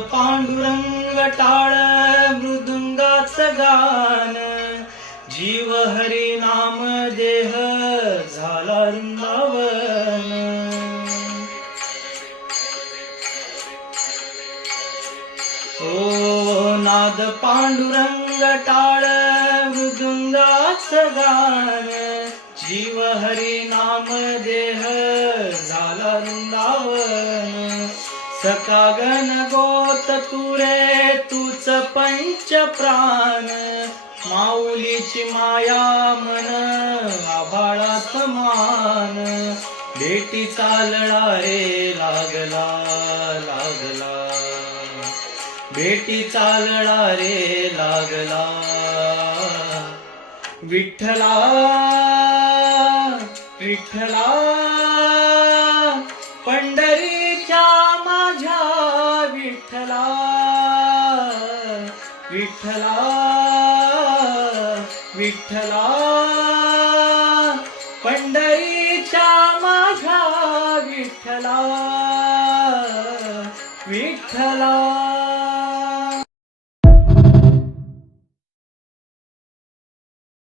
पांडुरंग टाळ मृदुंगाचं गान, जीव हरी नाम देह झाला वृंदावन. ओ नाद पांडुरंग टाळ मृदुंगाचं गान, जीव हरी नाम देह झाला वृंदावन. सकागन गोत तुरे तूच पंच प्राण, माऊलीची माया मन आभाळा समान. भेटीचा लळा रे लागला लागला, भेटीचा लळा रे लागला. विठ्ठला विठ्ठला पंढरीच्या माझ्या विठ्ठला, विठ्ठला विठ्ठला पंढरीच्या माझ्या विठ्ठला, विठ्ठला.